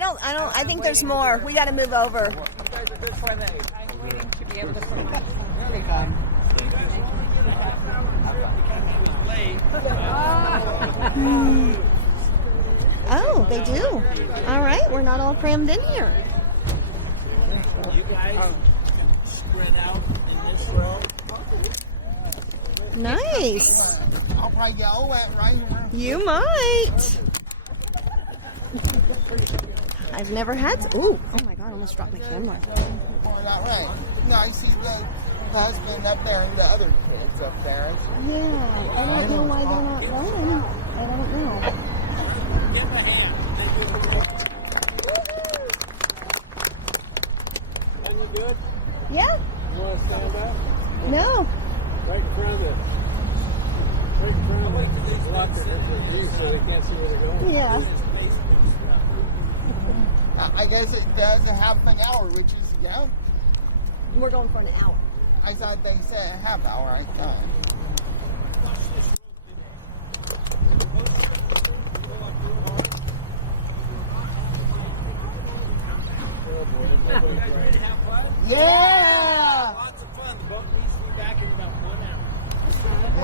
I think there's more. We got to move over. You guys are good for that. I'm waiting to be able to put it. There they come. Oh, they do. All right, we're not all crammed in here. You guys spread out in this row. Nice. I'll probably get all wet right here. You might. I've never had. Ooh, oh my God! I almost dropped my camera. Going that way. No, I see the husband up there and the other kids up there. Yeah, I don't know why they're not running. I don't know. Give them a hand. Are you good? Yeah. You want to stand up? No. Right in front of it. Right in front of it. There's lots of views so they can't see where they're going. Yeah. I guess it does a half an hour, which is, yeah. We're going for an hour. I thought they said a half hour, I thought. You guys ready to have fun? Yeah! Lots of fun. The boat needs to be back in about 1 hour.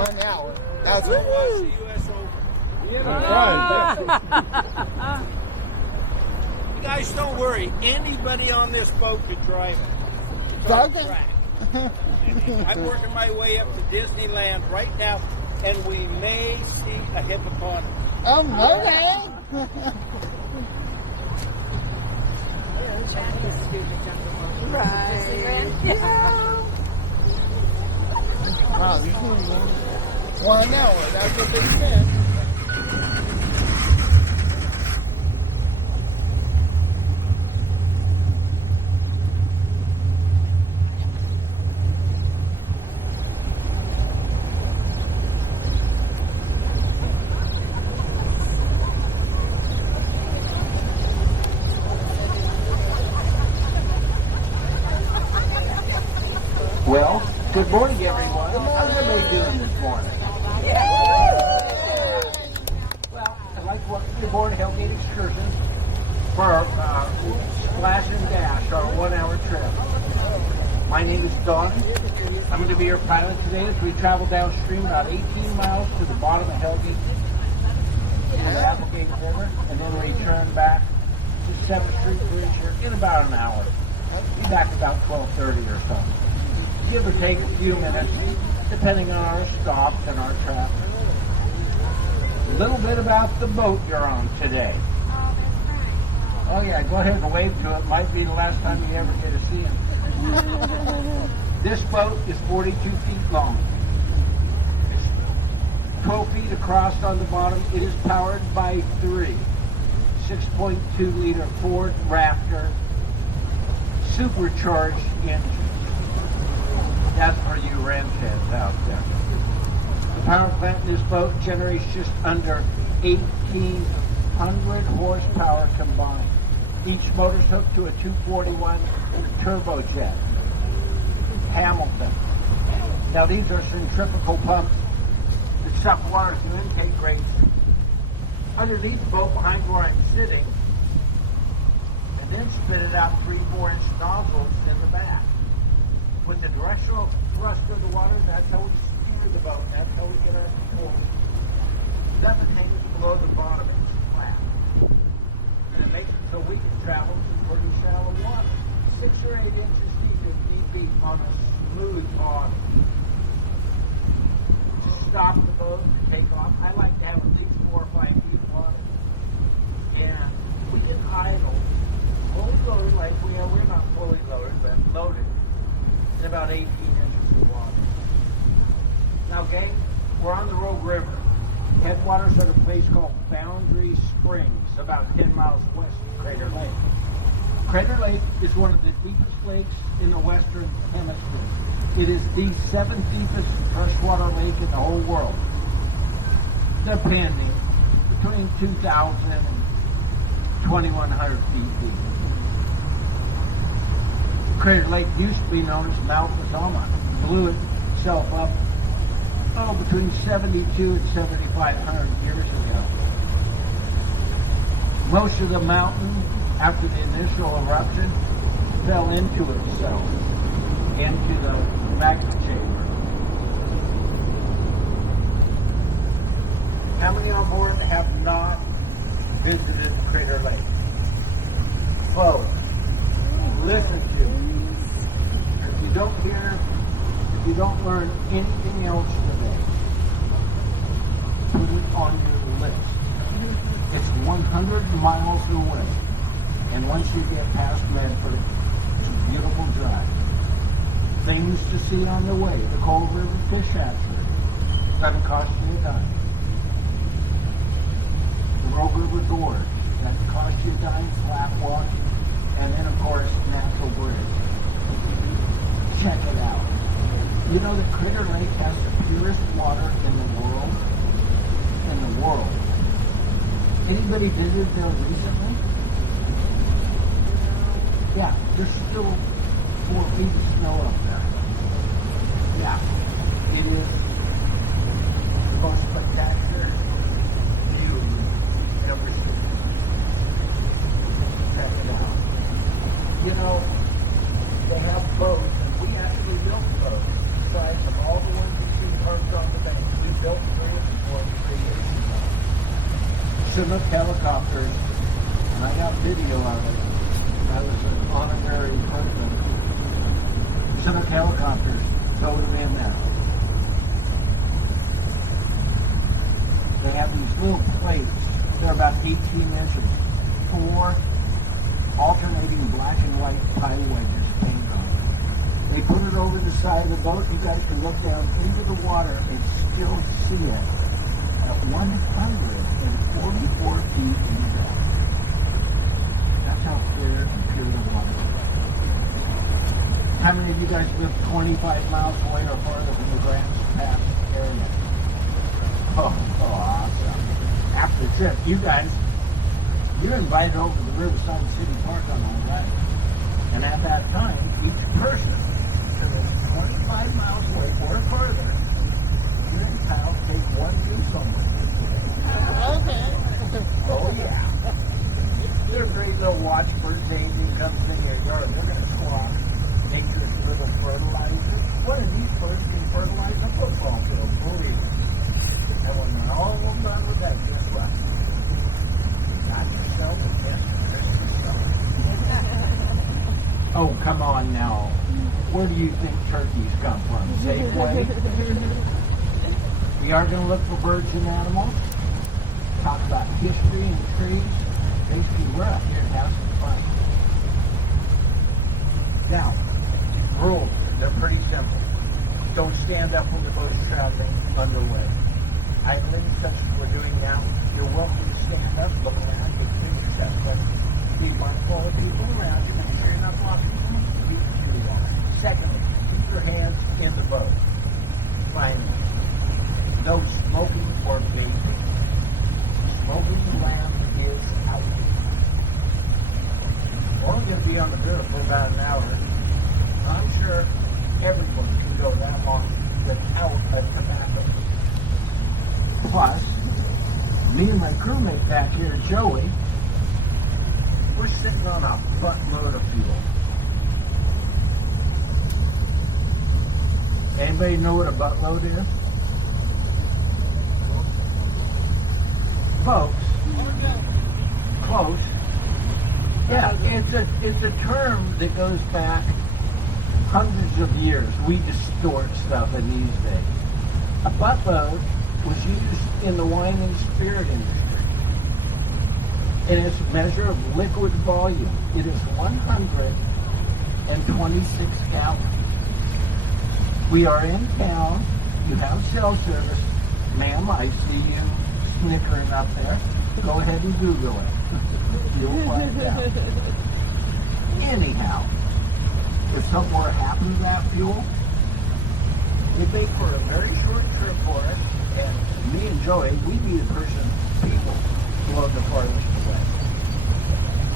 1 hour. That's We'll what watch the U.S. Open. You guys don't worry. Anybody on this boat could drive it. It's on Okay. track. I'm working my way up to Disneyland right now, and we may see a hippopotamus. Oh, okay. Right. Wow, this is 1 hour. That's what they said. Well, good morning, everyone. How's everybody doing this morning? Well, I'd like to welcome you aboard Hellgate Excursion for our Splash and Dash, our 1 hour trip. My name is Don. I'm going to be your pilot today as we travel downstream about 18 miles to the bottom of Hellgate to the Applegate River, and then return back to 7th Street Bridge here in about an hour. Be back about 12:30 or so. Give or take a few minutes, depending on our stops and our traffic. A little bit about the boat you're on today. Oh yeah, go ahead and wave to it. Might be the last time you ever get to see him. This boat is 42 feet long. 12 feet across on the bottom. It is powered by 3 6.2 liter Ford Raptor supercharged engines. That's for you ranchheads out there. The power plant in this boat generates just under 1,800 horsepower combined. Each motor is hooked to a 241 turbojet. Hamilton. Now these are centrifugal pumps that suck water through intake grates underneath the boat behind where I'm sitting, and then spit it out 3-4 inch nozzles in the back. With the directional thrust of the water, that's how we steer the boat. That's how we get our control. Then the tank is below the bottom. It's flat. And it makes it so we can travel through pretty shallow water. 6 or 8 inches deep if need be on a smooth bottom. To stop the boat, to take off, I like to have at least 4 or 5 feet of water. And we can idle, fully loaded, like we're not fully loaded, but loaded. In about 18 inches of water. Now, gang, we're on the Rogue River. Headwaters at a place called Boundary Springs, about 10 miles west of Crater Lake. Crater Lake is one of the deepest lakes in the Western Hemisphere. It is the 7th deepest freshwater lake in the whole world, depending between 2,000 and 2,100 feet deep. Crater Lake used to be known as Mount Mazama. Blew itself up between 72 and 7,500 years ago. Most of the mountain after the initial eruption, fell into itself, into the magma chamber. How many on board have not visited Crater Lake? Folks, listen to me. If you don't hear, if you don't learn anything else today, put it on your list. It's 100 miles away. And once you get past Medford, it's a beautiful drive. Things to see on the way. The Cold River Fish Hatchery. Doesn't cost you a dime. The Rogue River Gorge. Doesn't cost you a dime. Flat walk. And then, of course, Natural Bridge. Check it out. You know that Crater Lake has the purest water in the world? In the world. Anybody visited there recently? Yeah, there's still 4 feet of snow up there. Yeah, it is the most spectacular view you've ever seen. Check it out. You know, they have boats, and we actually built boats. Besides of all the ones you see parked on the bank, we built 3 or 4 years ago. Chinook helicopters, and I got video of it. I was an honorary person. Chinook helicopters towed them in there. They have these little plates. They're about 18 inches. 4 alternating black and white pie wedges painted on it. They put it over the side of the boat. You guys can look down into the water and still see it at 144 feet in depth. That's how clear and pure the water is. How many of you guys live 25 miles away or farther from the Grand Pass area? Oh, awesome. After the trip, you guys, you're invited over to the Riverside City Park on all that. And at that time, each person that was 25 miles away or farther, you and Kyle take one juice on them. Okay. Oh, yeah. They're great little watchbirds. Anything comes in your yard, they're going to squawk. Nature's little fertilizer. One of these birds can fertilize a football field. Believe it. And when they're all done with that, guess what? Not yourself, but just yourself. Oh, come on now. Where do you think turkeys come from? Safeway? We are going to look for birds and animals. Talk about history and trees. Basically, we're out here to have some fun. Now, rules, they're pretty simple. Don't stand up when the boat is traveling underway. Idling, such as we're doing now, you're welcome to stand up, look around, get things set, but be mindful of people around you, make sure you're not blocking them. Secondly, keep your hands in the boat. Finally, no smoking or vaping. Smoking lamp is out. We're only going to be on the river for about an hour. I'm sure everyone can go that long without a tobacco. Plus, me and my crewmate back here, Joey, we're sitting on a buttload of fuel. Anybody know what a buttload is? Folks, close. Yeah, it's a term that goes back hundreds of years. We distort stuff in these days. A buttload was used in the wine and spirit industry. And it's a measure of liquid volume. It is 126 gallons. We are in town. You have cell service. Ma'am, I see you snickering up there. Go ahead and Google it. You'll find out. Anyhow, if something were to happen to that fuel, we make for a very short trip for it, and me and Joey, we'd be the people who load the farthest away.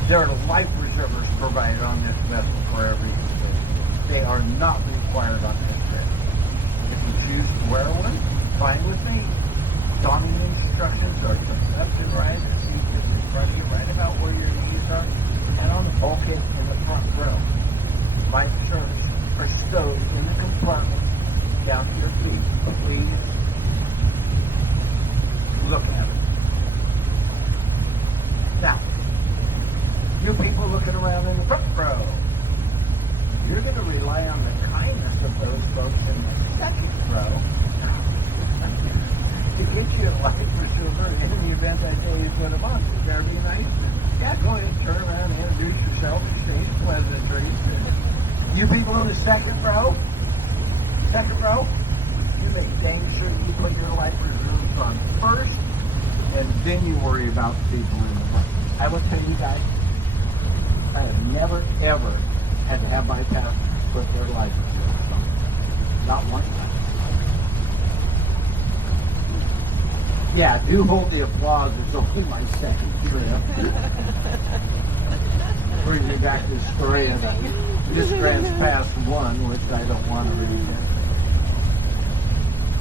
There are life preservers provided on this vessel for every state. They are not required on this trip. If you choose to wear one, fine with me. Donning instructions are to left and right, and seat just in front of you, right about where your knees are. looking around in the front row. You're going to rely on the kindness of those folks in the second row to get you a life for silver in the event that day you put them on. Better be nice. Yeah, go ahead, turn around, introduce yourself, exchange pleasantries. You people in the second row, you make dang sure you put your life reserves on first, and then you worry about the people in the front. I will tell you guys, I have never, ever had to have my pastor put their life insurance on. Not one time. Yeah, do hold the applause. It's only my second trip. Brings me back to the story of Miscreants Past One, which I don't want to read.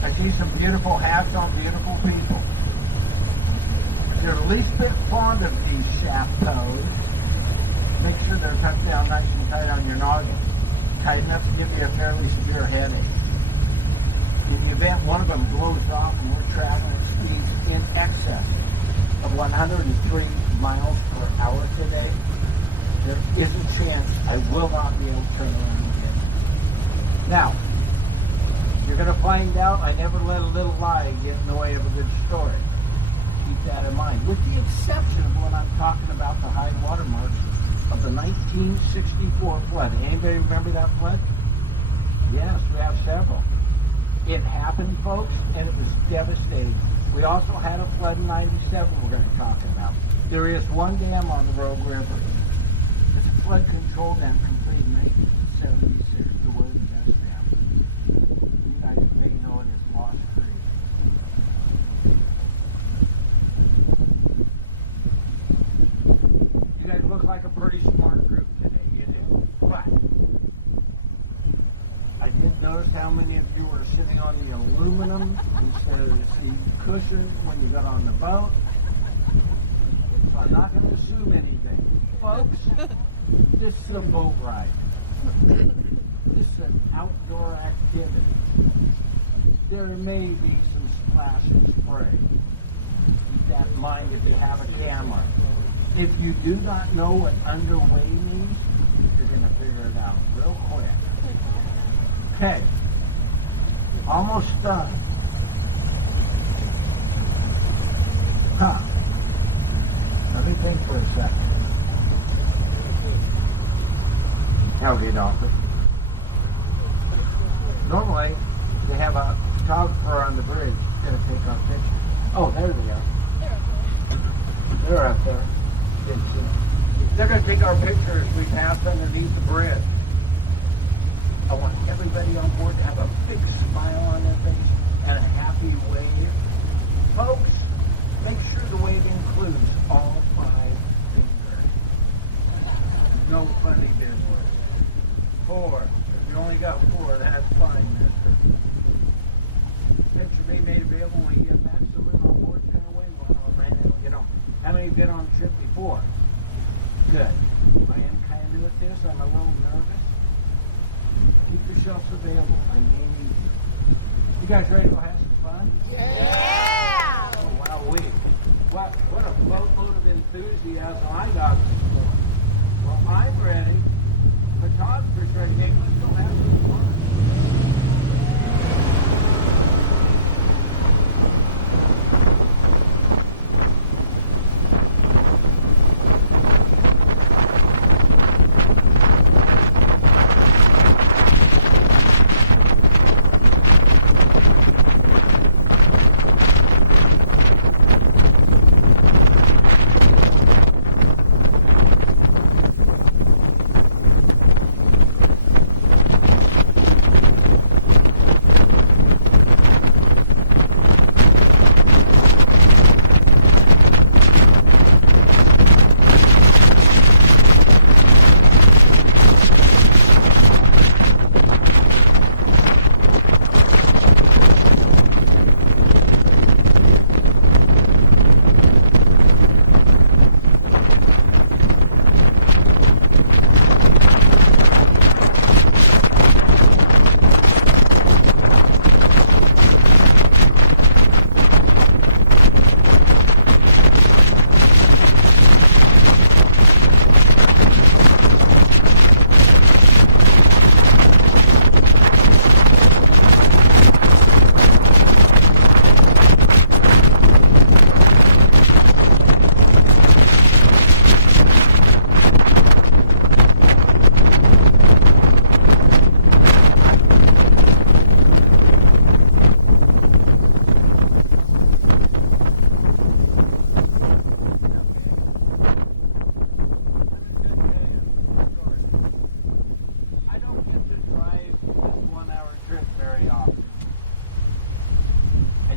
I see some beautiful hats on beautiful people. They're the least bit fond of these shaft toes. Make sure they're tucked down nice and tight on your noggin. Tight enough to give you a fairly severe headache. In the event one of them blows off and we're traveling at speeds in excess of 103 miles per hour today, there is a chance I will not be able to turn around again. Now, you're going to find out I never let a little lie get in the way of a good story. Keep that in mind. With the exception of when I'm talking about the high water marks of the 1964 flood. Anybody remember that flood? Yes, we have several. It happened, folks, and it was devastating. We also had a flood in 97 we're going to talk about. There is one dam on the Rogue River. It's a flood controlled and completed in 1976, the William Best Dam. You guys may know it as Lost Creek. You guys look like a pretty smart group today, you do. But I did notice how many of you were sitting on the aluminum instead of the seat cushion when you got on the boat. So I'm not going to assume anything. Folks, this is a boat ride. This is an outdoor activity. There may be some splash and spray. Keep that in mind if you have a camera. If you do not know what underway means, you're going to figure it out real quick. Okay, almost done. Let me think for a second. Hellgate office. Normally, they have a photographer on the bridge to take our pictures. Oh, there they are. They're up there. They're going to take our pictures as we pass underneath the bridge. I want everybody on board to have a big smile on their face and a happy wave. Folks, make sure the wave includes all 5 fingers. No funny business. 4. If you only got 4, that's fine, mister. Picture they made available when we get back. Someone on board's going to win one on right now. You know, how many have been on a trip before? Good. I am kind of new at this. I'm a little nervous. Keep yourselves available. I may need you. You guys ready to go have some fun? Yeah! Oh, wow, what a boatload of enthusiasm I got this morning. Well, I'm ready. Photographer's ready. Hey, let's go have some fun.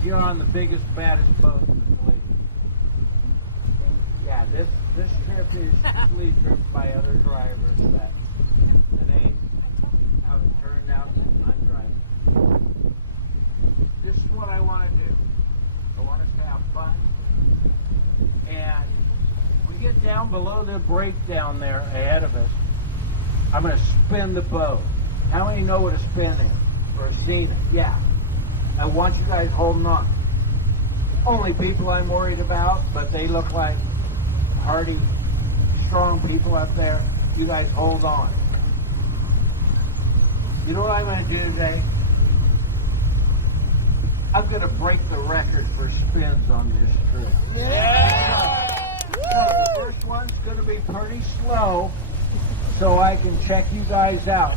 you're on the biggest, baddest boat in the fleet. Yeah, this trip is usually driven by other drivers, but today, how it turned out, I'm driving. This is what I want to do. I want us to have fun. And we get down below the break down there ahead of us. I'm going to spin the boat. How many know what a spin is? Or have seen it? Yeah. I want you guys holding on. Only people I'm worried about, but they look like hardy, strong people up there. You guys hold on. You know what I'm going to do today? I'm going to break the record for spins on this trip. Yeah. So the first one's going to be pretty slow so I can check you guys out.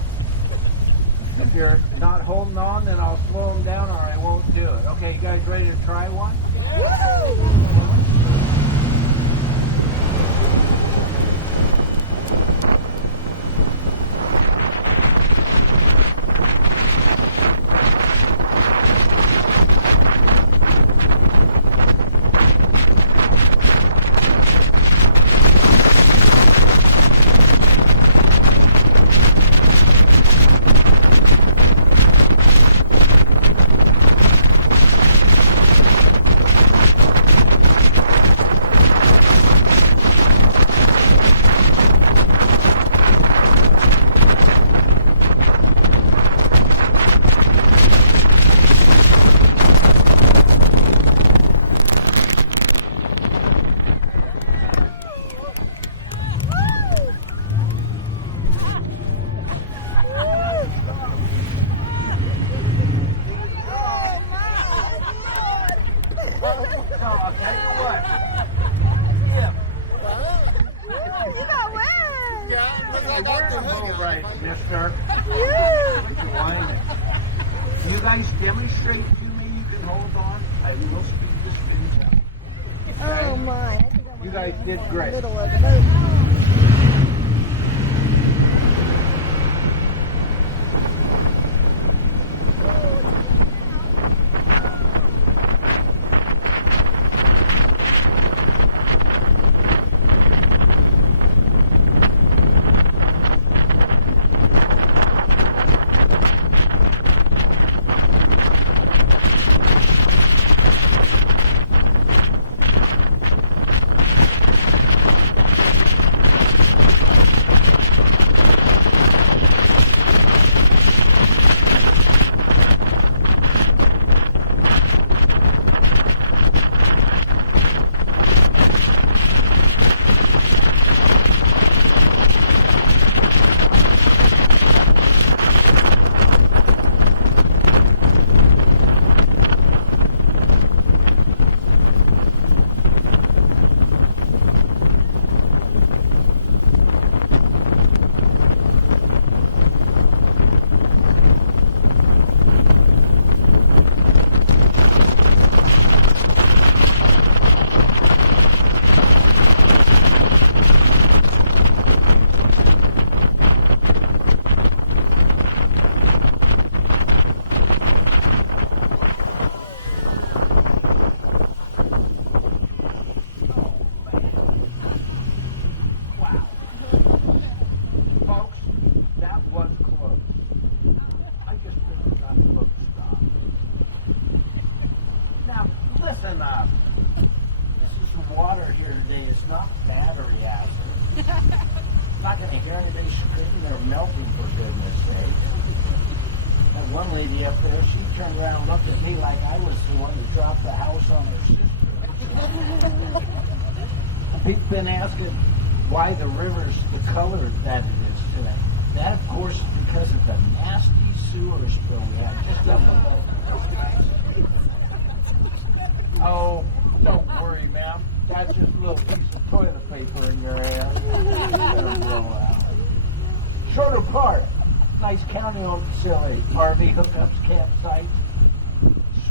If you're not holding on, then I'll slow them down or I won't do it. Okay, you guys ready to try one? I'll tell you what. Yeah. You got wet. Yeah, look, I Hey, got we're the in a boat hoodie. right, mister. Yeah. Quit your whining. You guys demonstrate to me you can hold on. I will speed the spins up. Oh my. I think I'm You guys did in the great. middle of the boat. Folks, that was close. I just finished on the boat stop. Now, listen up. This is some water here today. It's not battery acid. Not going to hear anybody screaming or melting, for goodness sake. That one lady up there, she turned around and looked at me like I was the one who dropped the house on her sister. People have been asking why the river's the color that it is today. That, of course, is because of the nasty sewer spill we had just up above. Oh, don't worry, ma'am. That's just a little piece of toilet paper in your hand. It'll blow out. Shorter Park, nice county-owned facility. RV hookups, campsites,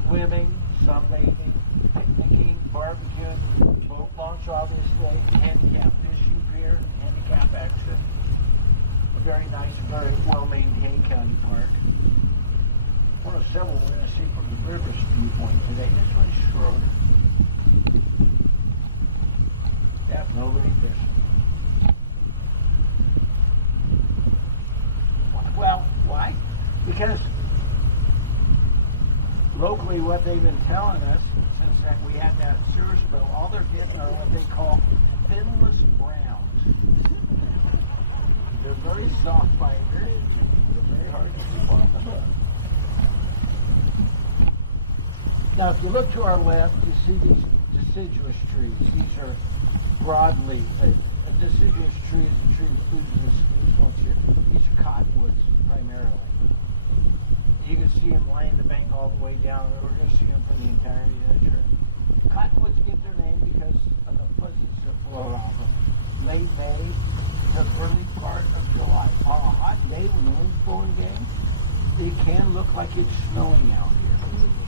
swimming, sunbathing, picnicking, barbecuing, boat launch, obviously, handicap fishing pier, handicap exit. A very nice, very well-maintained county park. one of several we're going to see from the river's viewpoint today. This one's Schroeder. Yep, nobody fishing. Well, why? Because locally what they've been telling us since that we had that sewer spill, all they're getting are what they call finless browns. They're very soft fibers. They're very hard to keep on the hook. Now, if you look to our left, you see these deciduous trees. These are broadleaf. A deciduous tree is a tree that loses its leaves once a year. These are cottonwoods primarily. You can see them laying the bank all the way down. We're going to see them for the entirety of the trip. Cottonwoods get their name because of the fuzzies that float off them. Late May to early part of July. On a hot day when the wind's blowing game, it can look like it's snowing out here.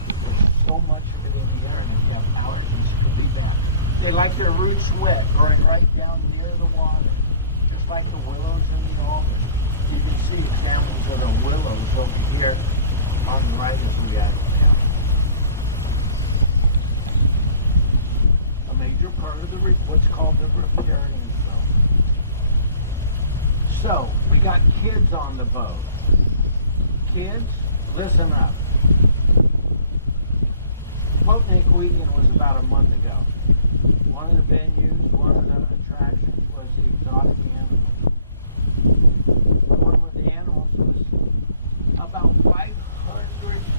There's so much of it in the air, and they have allergies to be done. They like their roots wet, growing right down near the water, just like the willows and the almonds. You can see examples of the willows over here on the right if we add them down. A major part of what's called the riparian zone. So, we got kids on the boat. Kids, listen up. Boatnik Weekend was about a month ago. One of the venues, one of the attractions was the exotic animal. One of the animals was about 500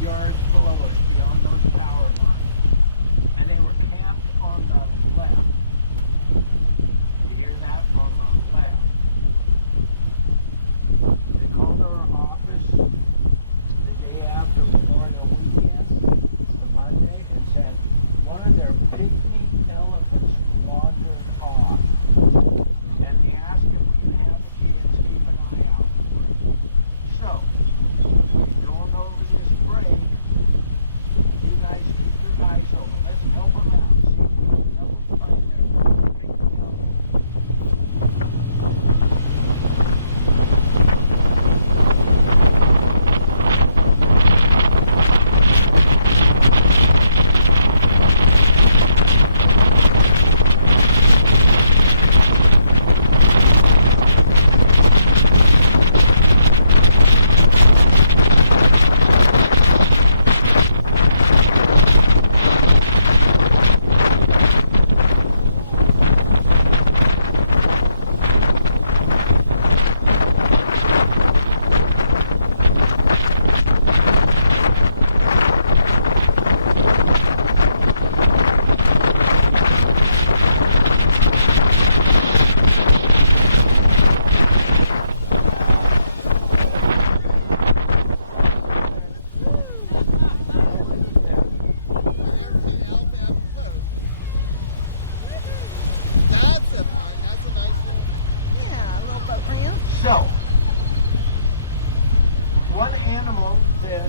yards below us beyond those power lines. And they were camped on the left. You hear that? On the left. They called our office the day after Memorial Weekend, the Monday, and said one of their pygmy elephants wandered off. And they asked if we could have the kids keep an eye out. So, going over this break, you guys keep your eyes open. Let's help them out. See if we can help them find their pygmy elephant. So, one animal that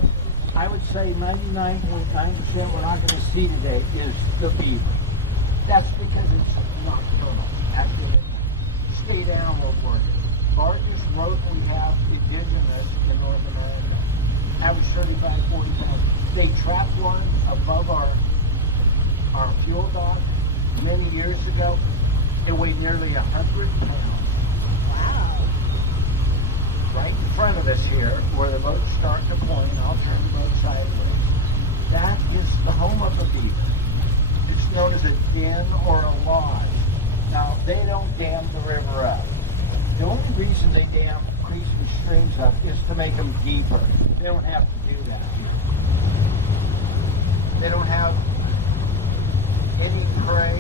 I would say 99.9% we're not going to see today is the beaver. That's because it's nocturnal, active state animal warden. Largest rodent we have indigenous in North America. Average 35, 40 pounds. They trapped one above our fuel dock many years ago. It weighed nearly 100 pounds. Right in front of us here, where the boat's starting to point, I'll turn the boat sideways. That is the home of the beaver. It's known as a den or a lodge. Now, they don't dam the river up. The only reason they dam creeks and streams up is to make them deeper. They don't have to do that here. They don't have any prey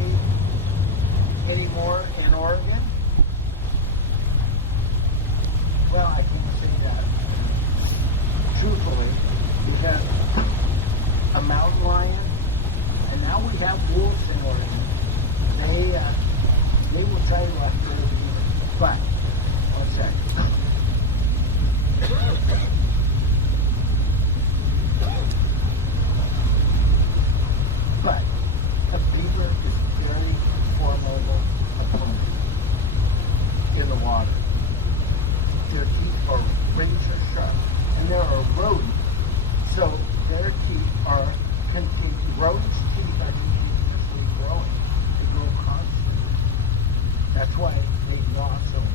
anymore in Oregon. Well, I can't say that truthfully, because a mountain lion, and now we have wolves in Oregon. They will try to let go of the but one second. But a beaver is very formidable opponent in the water. Their teeth are razor sharp, and there are rodents So their teeth are continuing. Rodents' teeth are continuously growing. They grow constantly. That's why they yawn so much.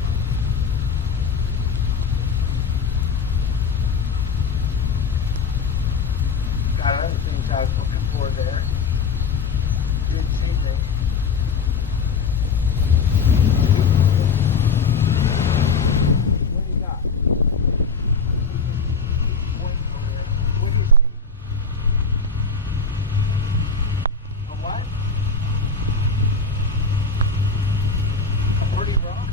Got other things I was looking for there. Didn't see that. What do you got? What is it? A what? A pretty rock?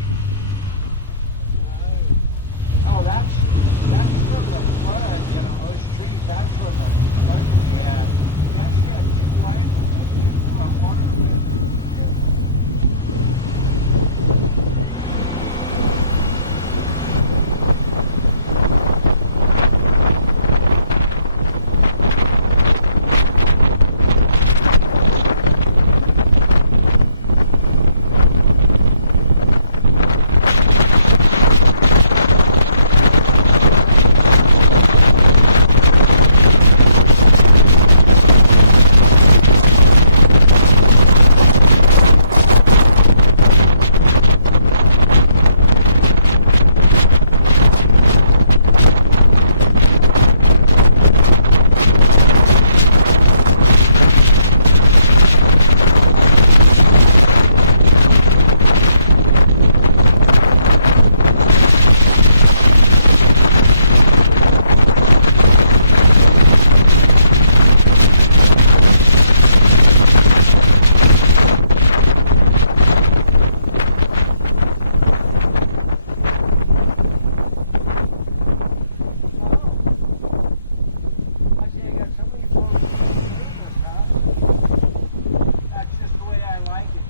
Oh, that's from the flood, you know, those trees, that's from the flood we had. That's that tree line from water.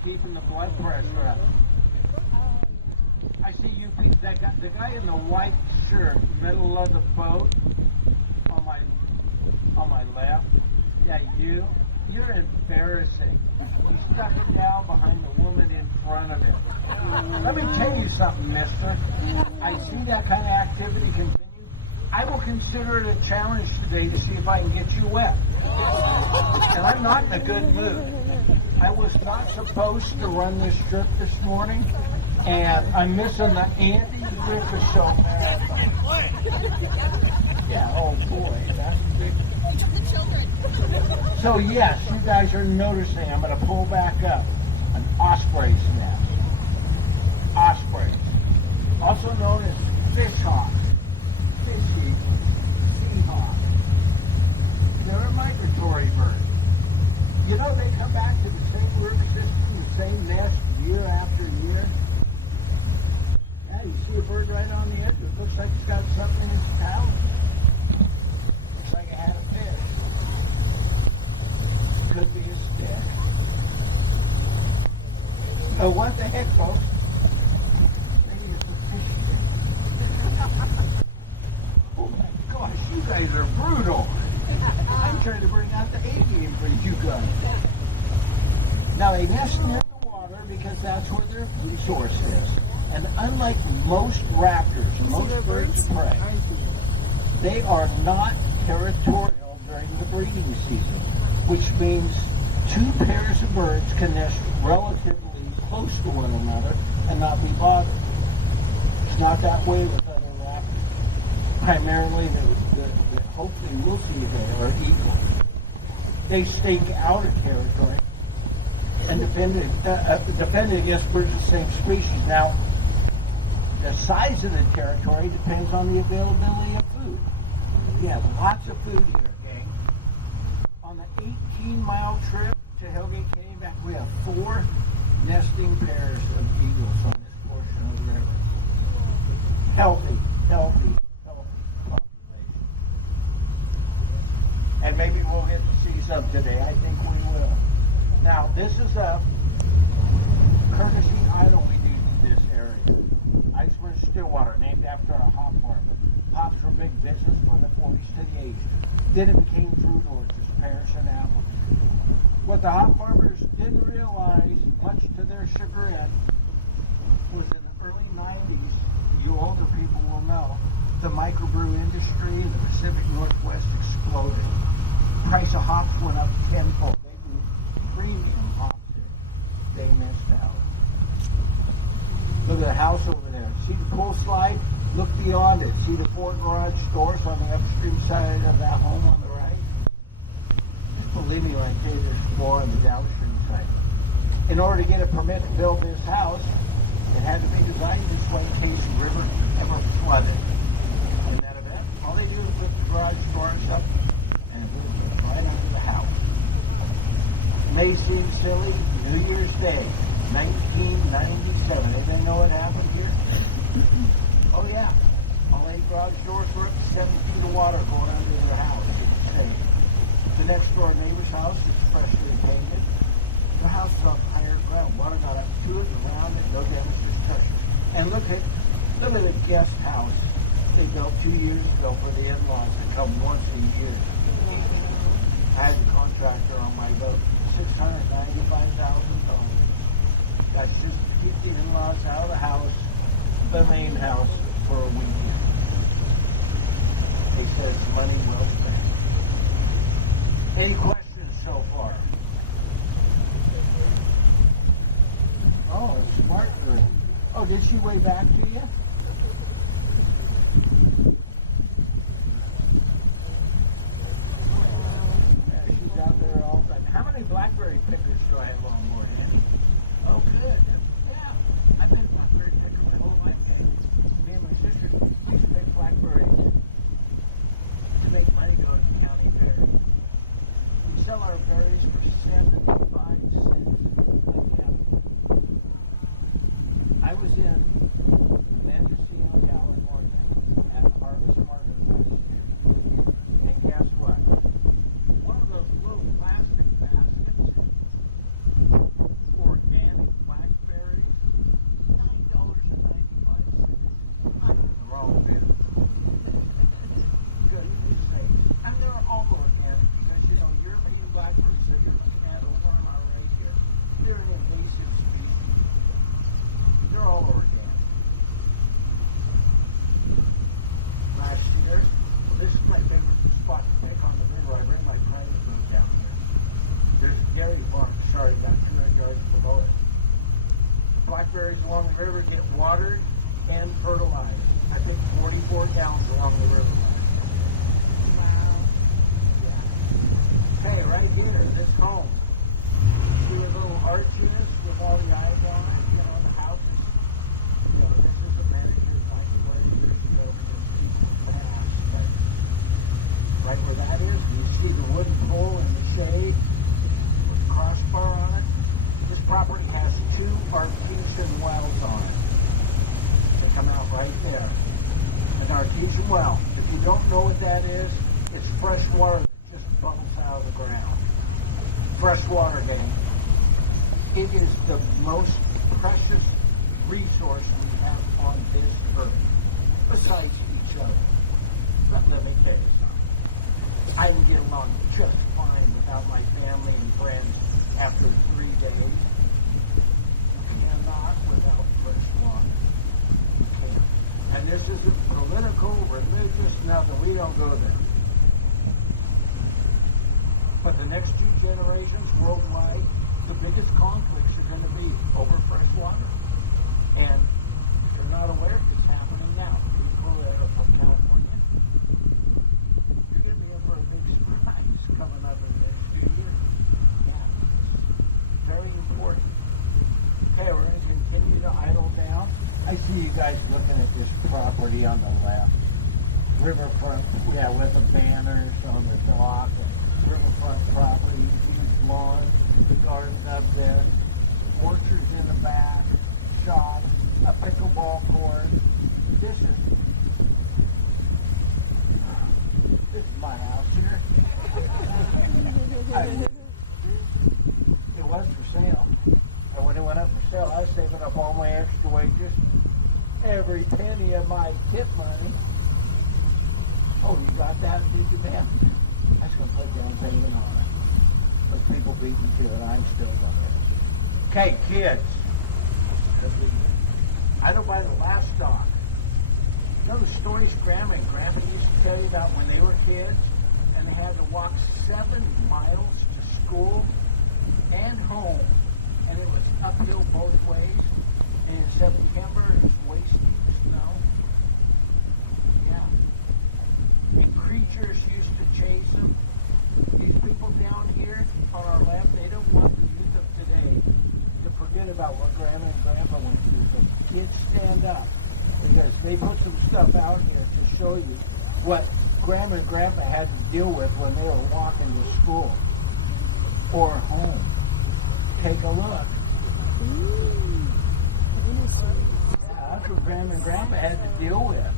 Keeping the blood pressure up. I see you, that guy, the guy in the white shirt, middle of the boat, on my left. Yeah, you're embarrassing. He stuck it down behind the woman in front of him. Let me tell you something, mister. I see that kind of activity continue. I will consider it a challenge today to see if I can get you wet. And I'm not in a good mood. I was not supposed to run this strip this morning, and I'm missing the Andy Ricochet marathon. Yeah, oh boy, that's big. So yes, you guys are noticing I'm going to pull back up an osprey's nest. Ospreys, also known as fish hawks, fish eagles, sea hawks. They're a migratory bird. You know, they come back to the same root system, the same nest year after year. Yeah, you see a bird right on the edge. It looks like it's got something in its tail. Looks like it had a fish. Could be a stick. Oh, what the heck, folks? Maybe it's a fish stick. Oh my gosh, you guys are brutal. I'm trying to bring out the A game for you guys. Now they nest near the water because that's where their food source is. And unlike most raptors, most birds of prey, they are not territorial during the breeding season, which means two pairs of birds can nest relatively close to one another and not be bothered. It's not that way with other raptors. Primarily, hopefully we'll see today, are eagles. They stake out a territory and defend against birds of the same species. Now, the size of the territory depends on the availability of food. We have lots of food here, gang. On the 18-mile trip to Hellgate Canyon back, we have 4 nesting pairs of eagles on this portion of the river. Healthy population. And maybe we'll get to see some today. I think we will. Now, this is a courtesy idol we do in this area. Iceberg Stillwater, named after a hop farmer. Hops were big business from the 40s to the 80s. Then it became fruit orchards, pears and apples. What the hop farmers didn't realize, much to their chagrin, was in the early 90s, you older people will know, the microbrew industry in the Pacific Northwest exploded. Price of hops went up tenfold. They do premium hops there. They missed out. Look at the house over there. See the pool slide? Look beyond it. See the 4 garage doors on the upstream side of that home on the right? Just believe me when I tell you there's more on the downstream side. In order to get a permit to build this house, it had to be designed this way in case the river ever flooded. In that event, all they do is put the garage doors up and it was right under the house. It may seem silly, New Year's Day, 1997. Anybody know what happened here? Oh yeah. All 8 garage doors were up to 7 feet of water going under the house. The next door neighbor's house is freshly painted. The house is on higher ground. Water got up to it, around it, no damage was touched. And look at the guest house they built 2 years ago for the in-laws to come once a year. I had the contractor on my boat. $695,000. That's just to keep the in-laws out of the house, the main house, for a weekend. He says money well spent. Any questions so far? Oh, it's smart girl. Oh, did she wave back to you? Yeah, she's out there all the time. How many blackberry pickers do I have on board, Andy? Oh, good. Yeah, I've been a blackberry picker my whole life. Me and my sister, we used to pick blackberries to make money to go to the county fair. We sell our berries for 75 cents a gallon. I was in Mendocino, California at Harvest Market last year. And guess what? One of those little plastic baskets, organic blackberries, $9.95. I'm in the wrong bin. Good, you say. And they're all organic because, you know, European blackberries that you're looking at over on our right here, they're an invasive species. They're all organic. Last year, well, this is my favorite spot to pick on the river. I bring my private boat down here. There's Gary Farm. Sorry, got 200 yards below it. Blackberries along the river get watered and fertilized. I think 44 gallons along the river. Wow. Yeah. Hey, right here, this home. See the little arches with all the eyes on it? You know, the house is, you know, this is a manager's nice place years ago for this piece of grass. But right where that is, you see the wooden pole in the shade with the crossbar on it. This property has 2 artesian wells on it. They come out right there. An artesian well. If you don't know what that is, it's fresh water that just bubbles out of the ground. Fresh water, gang. It is the most precious resource we have on this earth, besides each other. But let me tell you something. I can get along just fine without my family and friends after 3 days. You cannot without fresh water. You can't. And this isn't political, religious, nothing. We don't go there. But the next 2 generations worldwide, the biggest conflicts are going to be over fresh water. And they're not aware it's happening now. People that are from California, you're going to be in for a big surprise coming up in the next few years. Yeah. Very important. Okay, we're going to continue to idle down. I see you guys looking at this property on the left. Riverfront, yeah, with the banners on the dock. Riverfront property, huge lawn, the gardens up there, orchards in the back, shops, a pickleball court. This is my house here. It was for sale. And when it went up for sale, I was saving up all my extra wages, every penny of my tip money. Oh, you got that, did you, man? I was going to put down payment on it. But people beat me to it. I'm still looking. Okay, kids. I don't buy the last stock. You know the stories Grandma and Grandpa used to tell you about when they were kids and they had to walk 7 miles to school and home, and it was uphill both ways, and in September it was waist deep snow. Yeah. And creatures used to chase them. These people down here on our left, they don't want the youth of today to forget about what Grandma and Grandpa went through. So kids, stand up, because they put some stuff out here to show you what Grandma and Grandpa had to deal with when they were walking to school or home. Take a look. Yeah, that's what Grandma and Grandpa had to deal with.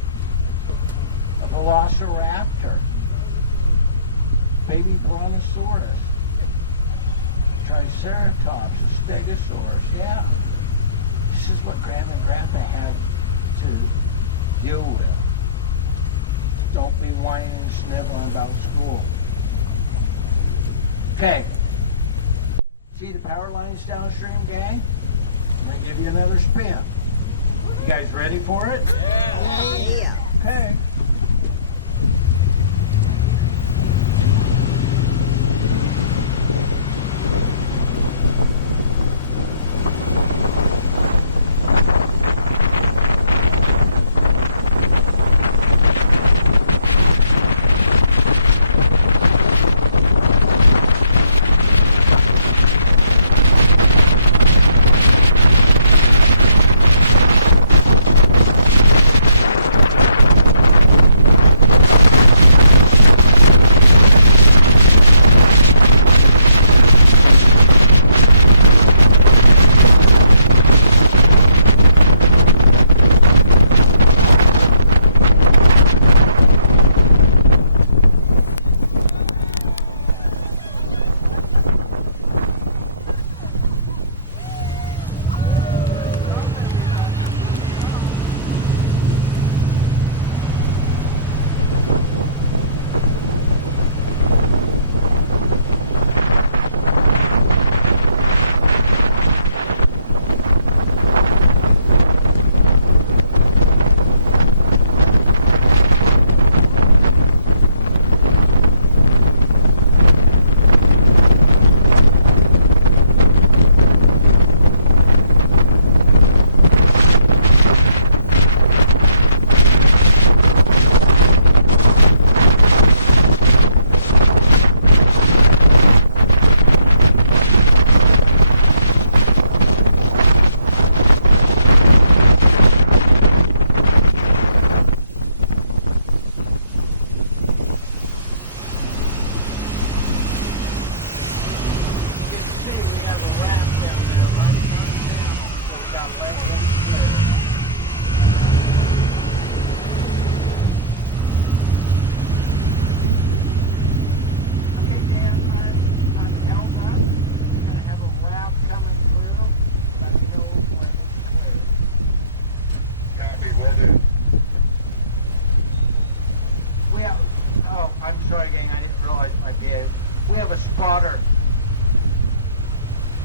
A velociraptor, baby brontosaurus, triceratops, a stegosaurus. Yeah, this is what Grandma and Grandpa had to deal with. Don't be whining and sniveling about school. Okay. See the power lines downstream, gang? I'm going to give you another spin. You guys ready for it? Yeah. Okay.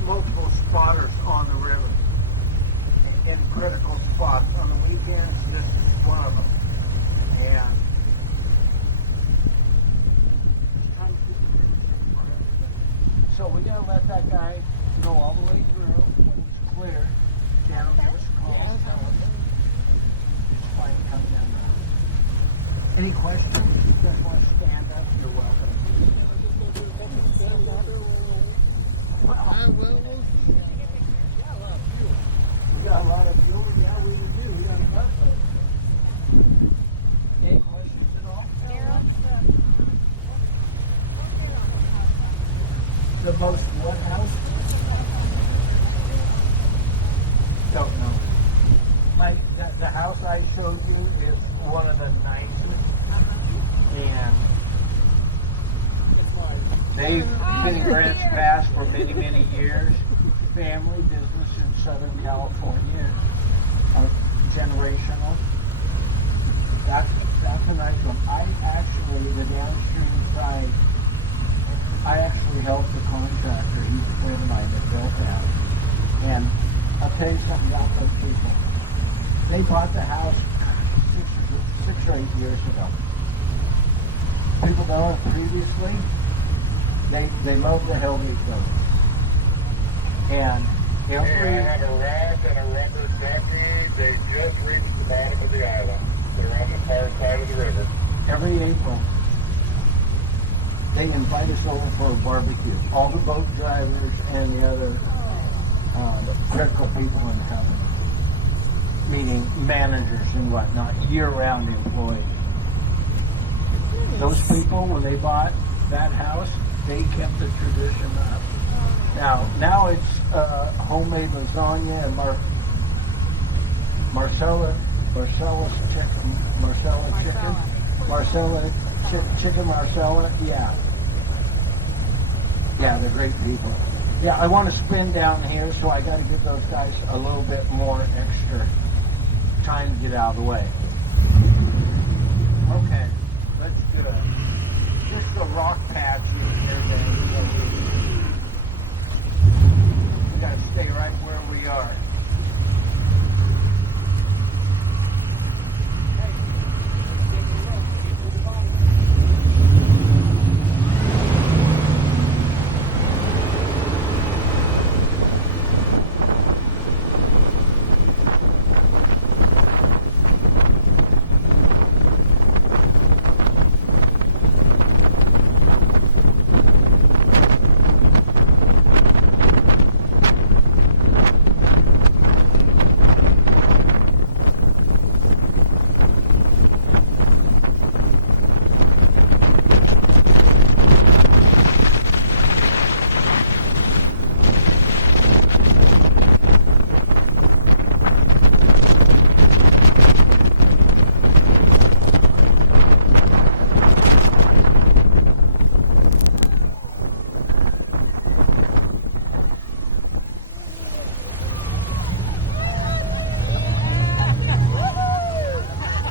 Multiple spotters on the river in critical spots. On the weekends, this is one of them. And so we're going to let that guy go all the way through. When it's clear, Dan will give us a call. Tell us. It's fine to come down now. Any questions? If you guys want to stand up, you're welcome. We got a lot of fuel. Yeah, we do. We got a bunch of it. Any questions at all? The most what house? Don't know. The house I showed you is one of the nicest. And they've been in Grants Pass for many, many years. Family business in Southern California, generational. That's a nice one. I actually, the downstream side, I actually helped the contractor. He's a friend of mine that built that. And I'll tell you something about those people. They bought the house site years ago. People know it previously. They love the Hellgate boat. And every And a rock and a rubber ducky, they just reached the bottom of the island. They're on the far side of the river. every April, they invite us over for a barbecue. All the boat drivers and the other critical people in the company, meaning managers and whatnot, year-round employees. Those people, when they bought that house, they kept the tradition up. Now it's homemade lasagna and Marcella Marcella, yeah, they're great people. Yeah, I want to spin down here, so I got to give those guys a little bit more extra time to get out of the way. Okay, let's do it. Just a rock patch here, then. We got to stay right where we are.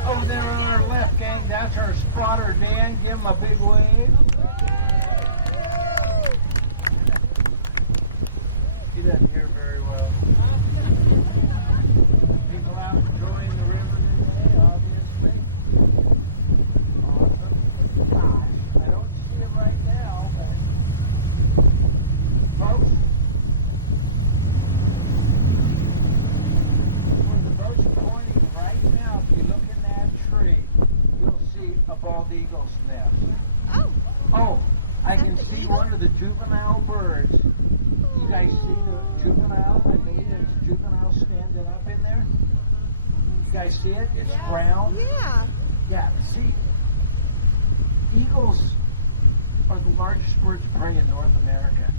Over there on our left, gang, that's our spotter, Dan. Give him a big wave. He doesn't hear very well. People out enjoying the river today, obviously. Awesome. I don't see him right now, but folks, when the boat's pointing right now, if you look in that tree, you'll see a bald eagle's nest. Oh, I can see one of the juvenile birds. You guys see the juvenile? I think it's juvenile standing up in there. You guys see it? It's brown. Yeah. Yeah, see, eagles are the largest birds of prey in North America.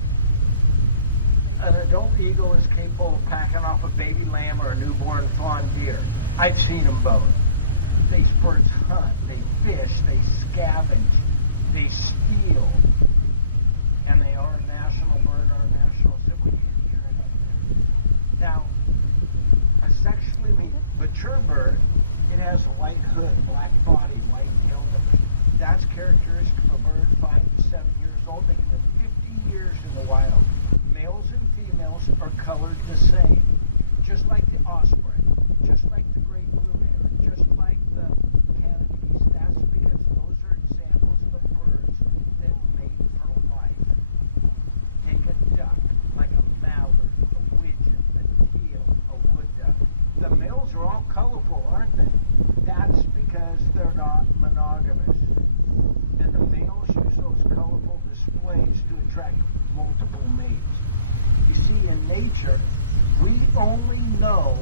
An adult eagle is capable of packing off a baby lamb or a newborn fawn deer. I've seen them both. These birds hunt, they fish, they scavenge, they steal, and they are a national bird or a national civil creature. Now, a sexually mature bird, it has a white hood, black body, white tail feathers. That's characteristic of a bird 5 to 7 years old. They can live 50 years in the wild. Males and females are colored the same, just like the osprey, just like the great blue heron, just like the Canada geese. That's because those are examples of birds that mate for life. Take a duck, like a mallard, a widgeon, a teal, a wood duck. The males are all colorful, aren't they? That's because they're not monogamous. And the males use those colorful displays to attract multiple mates. You see, in nature, we only know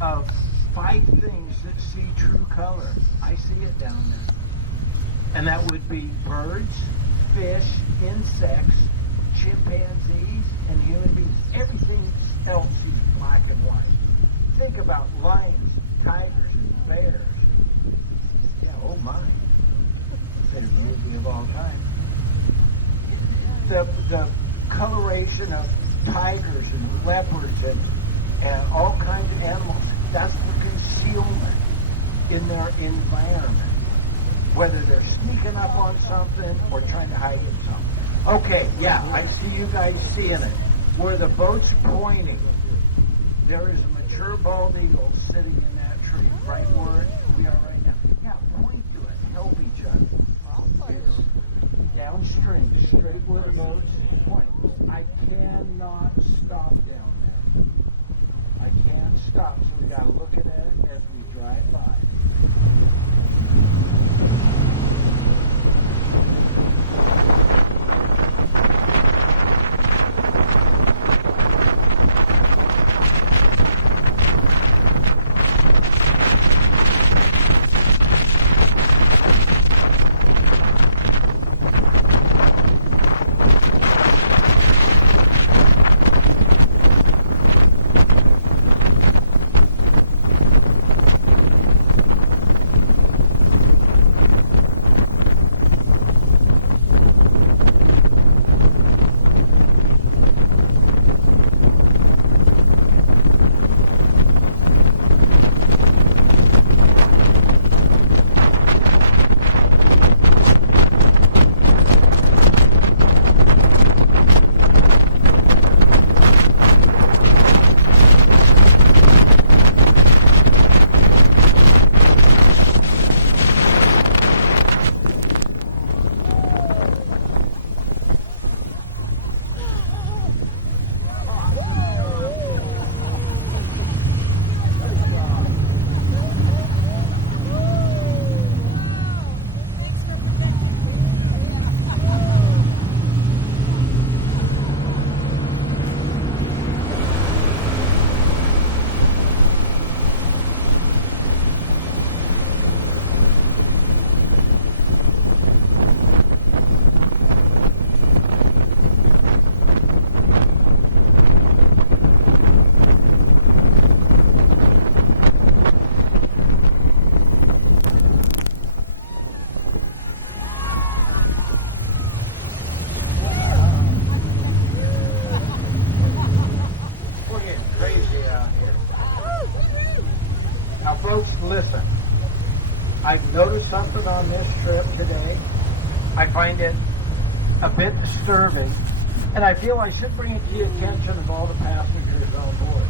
of 5 things that see true color. I see it down there. And that would be birds, fish, insects, chimpanzees, and human beings. Everything else is black and white. Think about lions, tigers, and bears. Yeah, oh my. They're the beauty of all time. The coloration of tigers and leopards and all kinds of animals, that's for concealment in their environment. Whether they're sneaking up on something or trying to hide in something. Okay, yeah, I see you guys seeing it. Where the boat's pointing, there is a mature bald eagle sitting in that tree, right where we are right now. straight where the boat's pointing. I cannot stop down there. I can't stop, so we gotta look at it as we drive by. Listen, I've noticed something on this trip today. I find it a bit disturbing, and I feel I should bring it to the attention of all the passengers on board.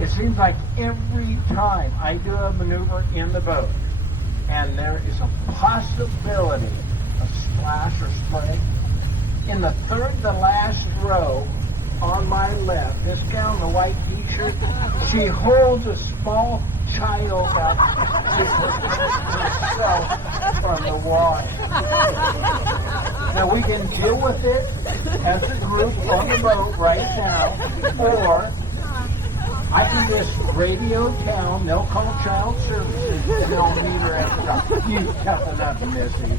It seems like every time I do a maneuver in the boat, and there is a possibility of splash or spray, in the third to last row on my left, this gal in the white t-shirt, she holds a small child up to protect herself from the water. Now we can deal with it as a group on the boat right now, or I can just radio town, they'll call child services, and they'll meet her at the dock. You tough enough, Missy.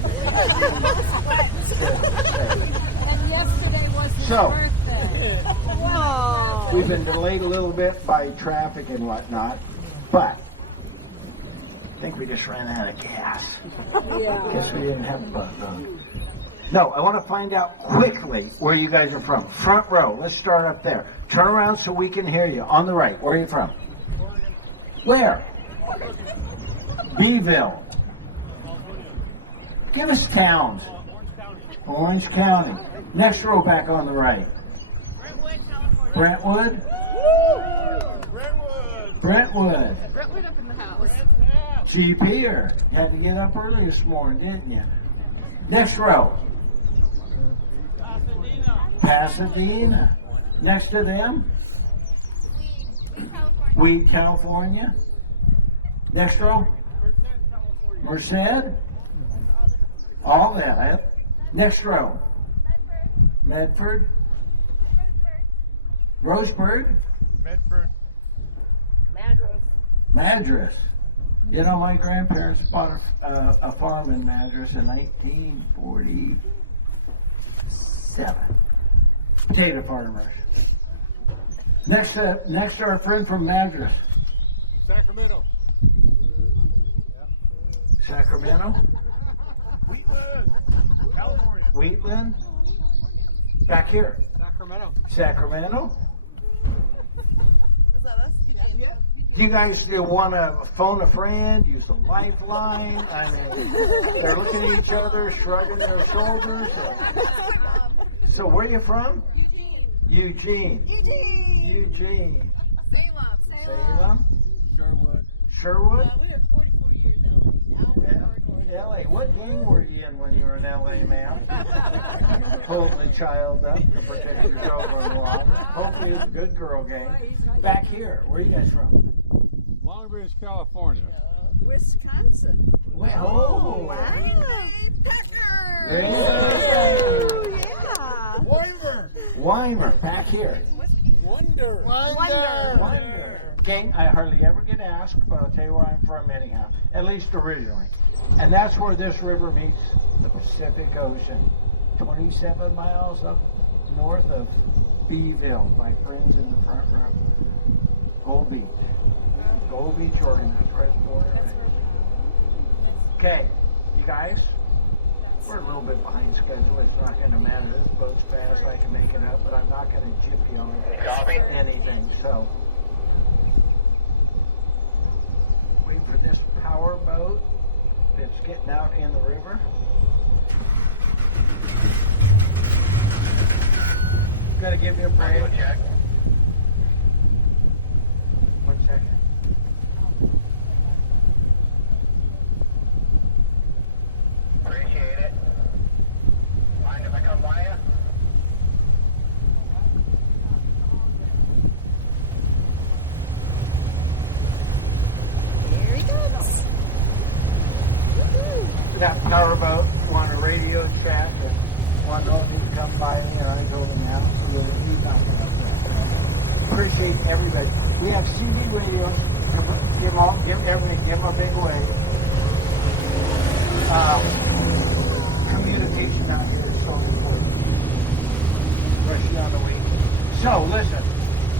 And yesterday was his birthday. Whoa. We've been delayed a little bit by traffic and whatnot, but I think we just ran out of gas. Yeah. Guess we didn't have a boat. No, I want to find out quickly where you guys are from. Front row. Let's start up there. Turn around so we can hear you. On the right. Where are you from? Where? Beeville. Give us towns. Orange County. Next row back on the right. Brentwood? Brentwood. Brentwood up in the house. So you Peter, you had to get up early this morning, didn't you? Next row. Pasadena. Next to them? Weed, California. Next row? Merced? All that. Next row? Medford? Roseburg? Madras. You know, my grandparents bought a farm in Madras in 1947. Potato farmers. Next to our friend from Madras. Sacramento. Sacramento? Wheatland. California. Wheatland? Back here. Sacramento? Is that us? Yeah. Do you guys want to phone a friend, use a lifeline? I mean, they're looking at each other, shrugging their shoulders. So where are you from? Eugene. Salem. Sherwood? We are 44 years old. LA. What gang were you in in when you were in LA, ma'am. Pulled the child up to protect your daughter-in-law. Hopefully it's a good girl game. Back here, where are you guys from? Long Beach, California. Wisconsin. Oh, Wow. There you Oh, go. yeah. Weimer. Weimer, back here. Wonder. Wonder. Gang, I hardly ever get asked, but I'll tell you where I'm from anyhow, at least originally. And that's where this river meets the Pacific Ocean. 27 miles up north of Beeville, my friends in the front row. Gold Beach. Gold Beach, Oregon, that's where I was born and raised. Okay, you guys, we're a little bit behind schedule. It's not going to matter. This boat's fast. I can make it up, but I'm not going to jip you on anything. So, wait for this power boat that's getting out in the river. Got to give me a break. 1 second. Appreciate it. Mind if I come by you? Here he comes. Woohoo. That power boat wanted a radio chat and wanted to know if he could come by me, and I told him now. So he's not going to. Appreciate everybody. We have CB radio. Give everything. Give them a big wave. Communication out here is so important, especially on the weekend. So listen,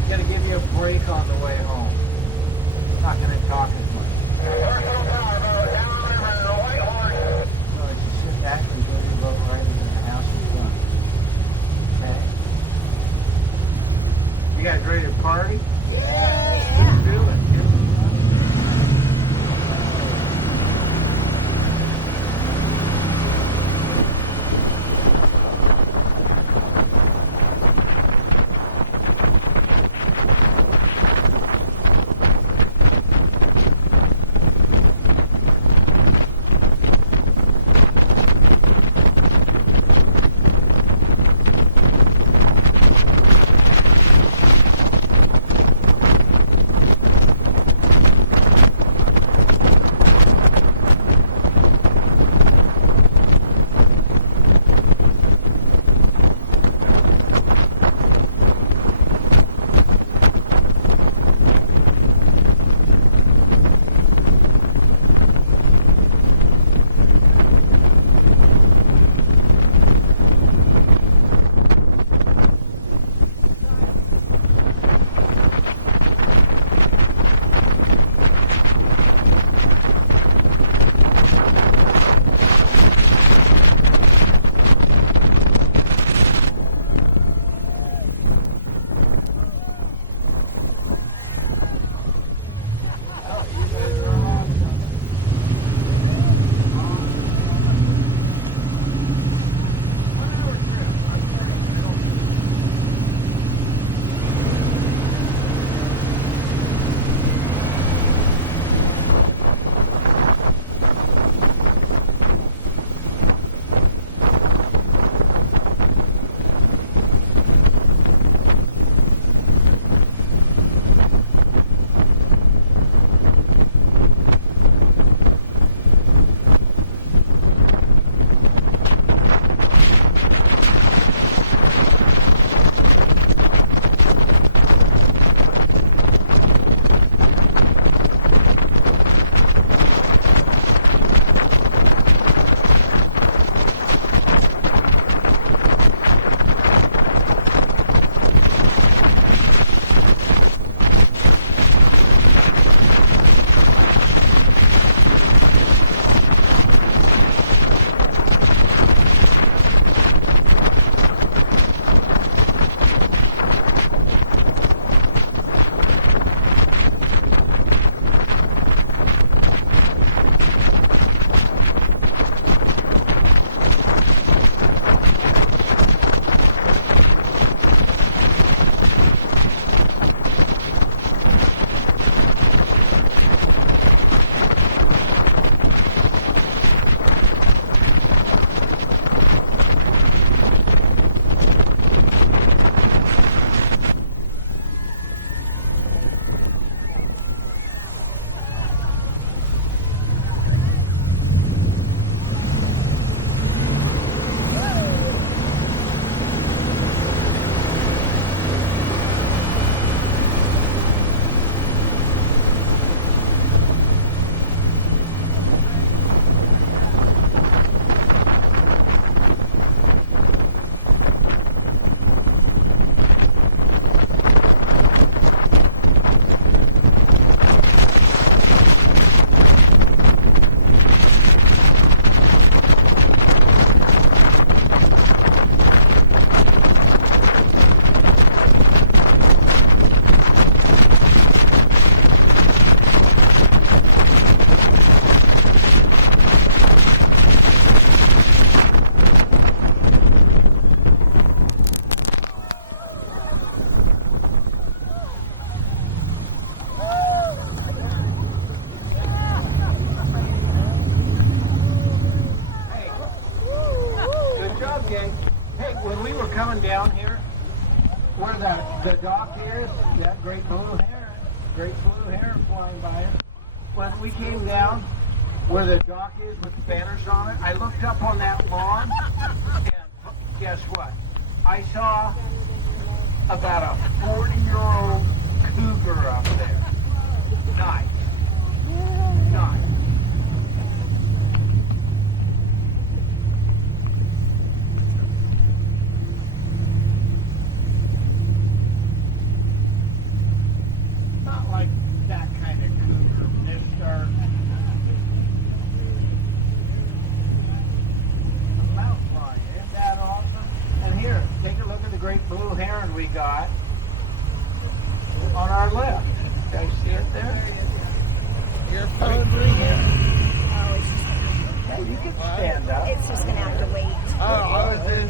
gonna give you a break on the way home. Not gonna talk as much. So as you sit back and go to your boat right in the house is done. Okay? You guys ready to party? Yeah. Let's do it. coming down here, where the dock is, that great blue heron flying by us. When we came down where the dock is with the banners on it, I looked up on that lawn, and guess what? I saw about a 40-year-old cougar up there. Nice. Nice. Not like that kind of cougar, mister. The mountain lion, isn't that awesome? And here, take a look at the great blue heron we got on our left. You guys see it there? You're Great blue heron. Oh, it's just, Hey, you can stand up. it's just gonna have to wait. Oh, I was in.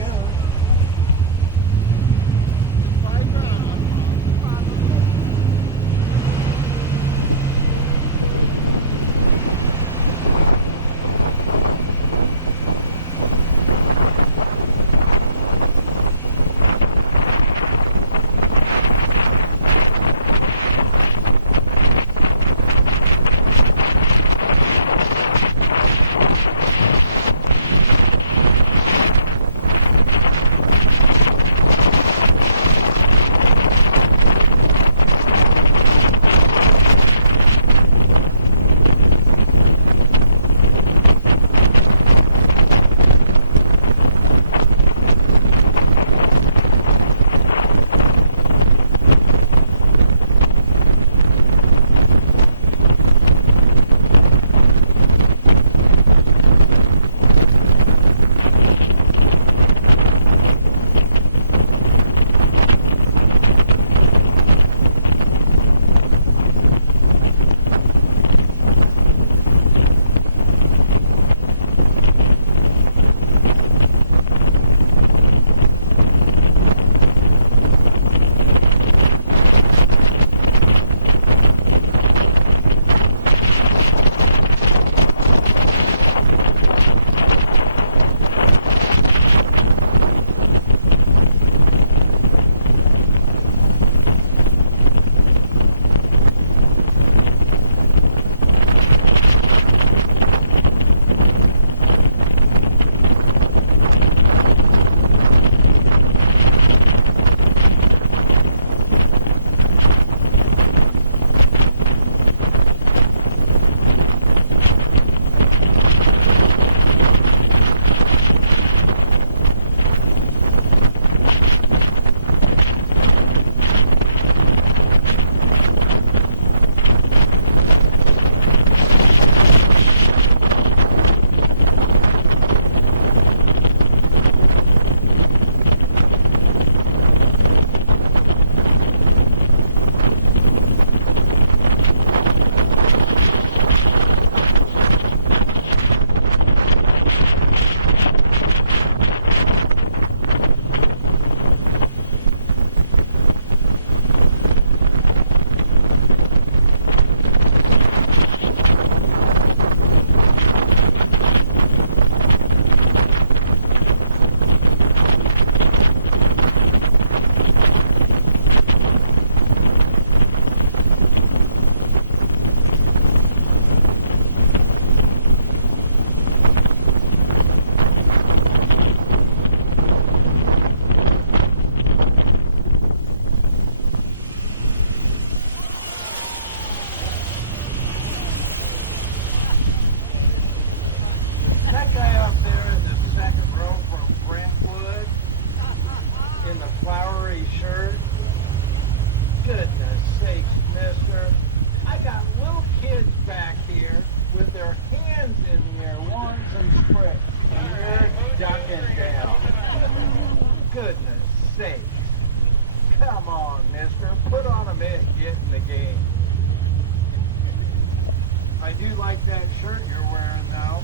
I do like that shirt you're wearing now.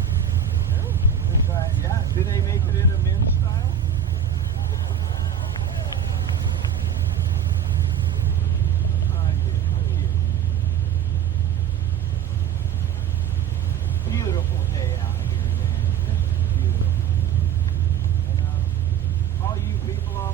Yeah, do they make it in a men's style? Beautiful day out here, man. Just beautiful. And all you people on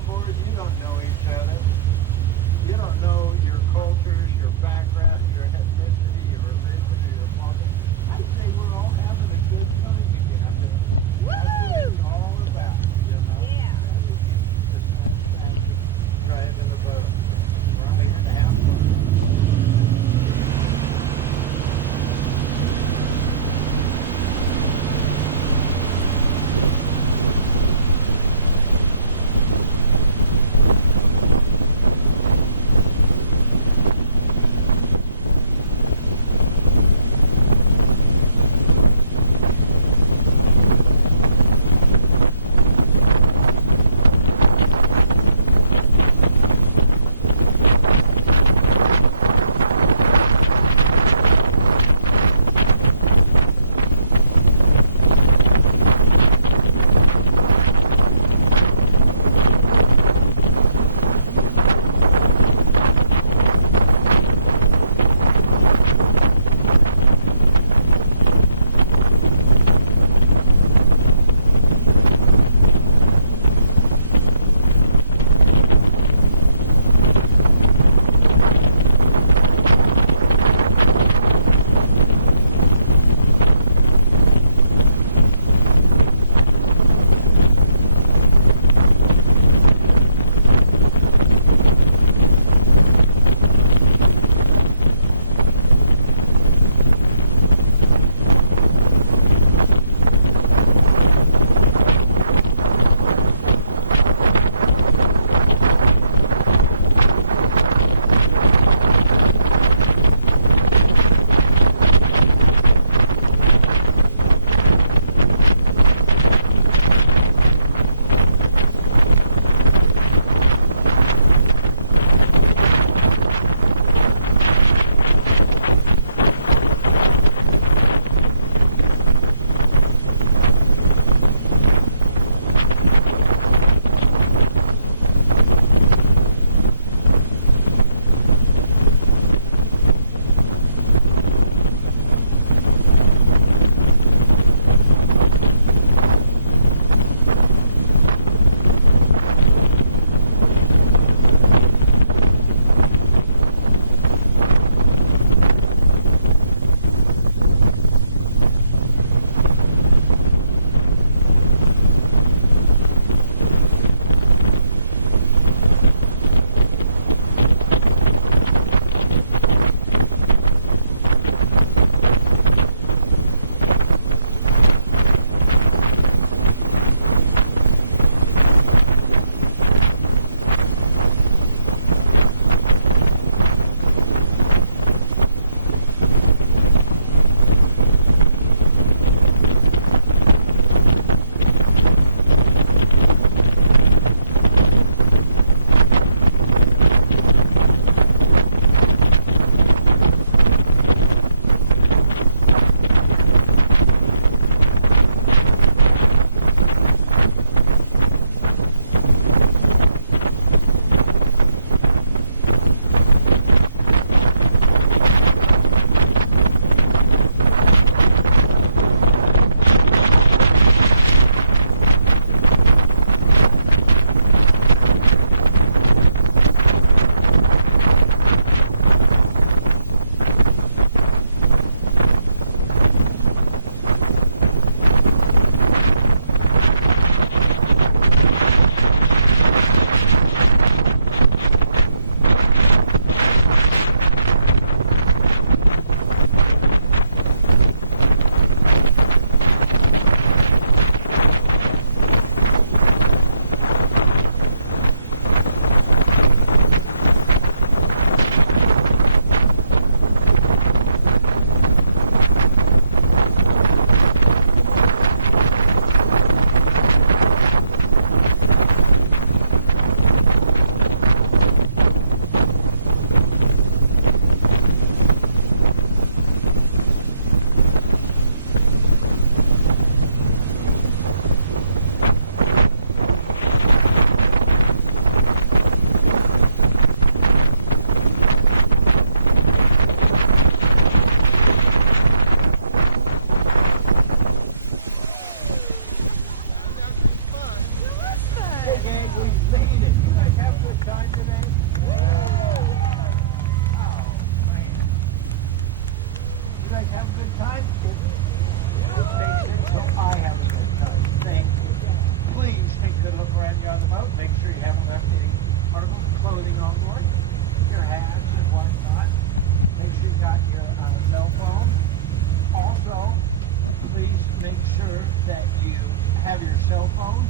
cell phone.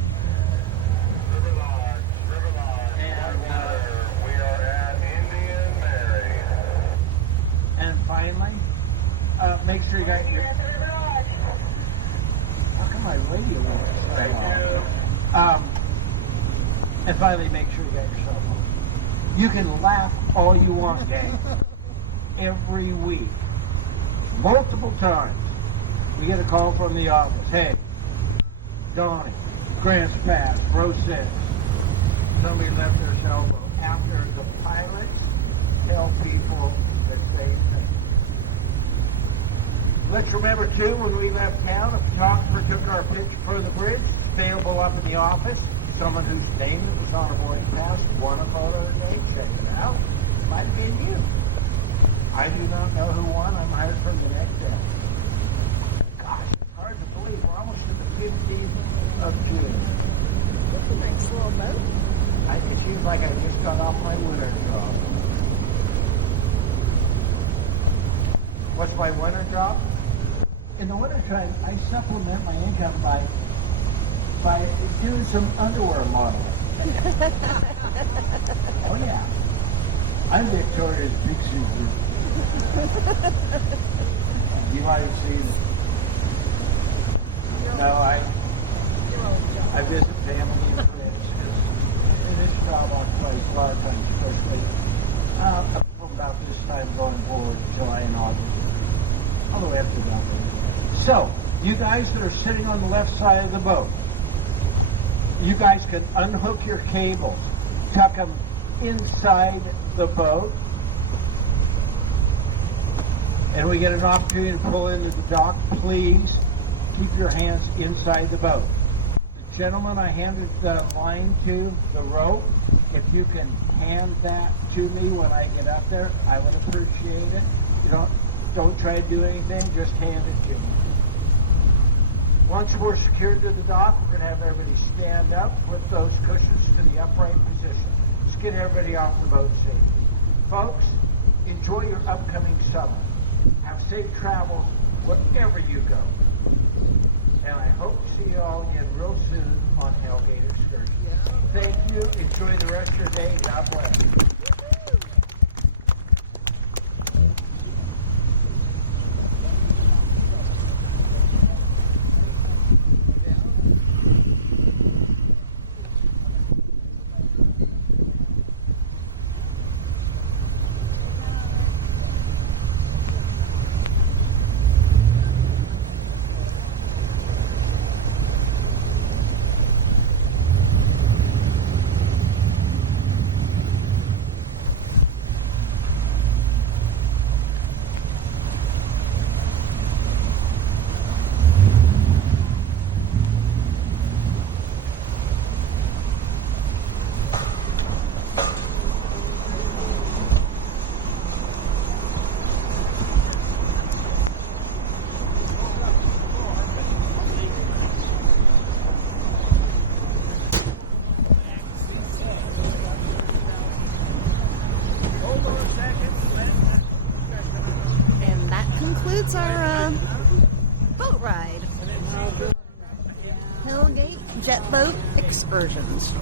River Lodge, River Lodge. And, We are at Indian Mary. And finally, make sure you got your. How come my radio works? And finally, make sure you got your cell phone. You can laugh all you want, gang. Every week, multiple times, we get a call from the office. Hey, Donnie, Grants Pass, row 6. Somebody left their cell phone. After the pilots tell people that they think. Let's remember, too, when we left town, a photographer took our picture for the bridge, available up in the office. Someone whose name was on a boarding pass, won a photo today. Check it out. Might have been you. I do not know who won. I'm hired from the next day. Gosh, hard to believe. We're almost to the 15th of June. That's a nice little boat. It seems like I just got off my winter job. What's my winter job? In the wintertime, I supplement my income by doing some underwear modeling. Oh yeah. I'm Victoria's Pixie Group. You might have seen it. No, I visit family and friends. In this job occupies a lot of times, especially from about this time going forward, July and August. All the way up to November. So, you guys that are sitting on the left side of the boat, you guys can unhook your cables, tuck them inside the boat, and we get an opportunity to pull into the dock. Please keep your hands inside the boat. The gentleman I handed the line to, the rope, if you can hand that to me when I get up there, I would appreciate it. You don't try to do anything, just hand it to me. Once we're secured to the dock, we're going to have everybody stand up, put those cushions to the upright position. Let's get everybody off the boat safely. Folks, enjoy your upcoming summer. Have safe travels wherever you go. And I hope to see you all again real soon on Hellgate Excursion. Thank you. Enjoy the rest of your day. God bless. Concludes our boat ride. Hellgate Jetboat excursions.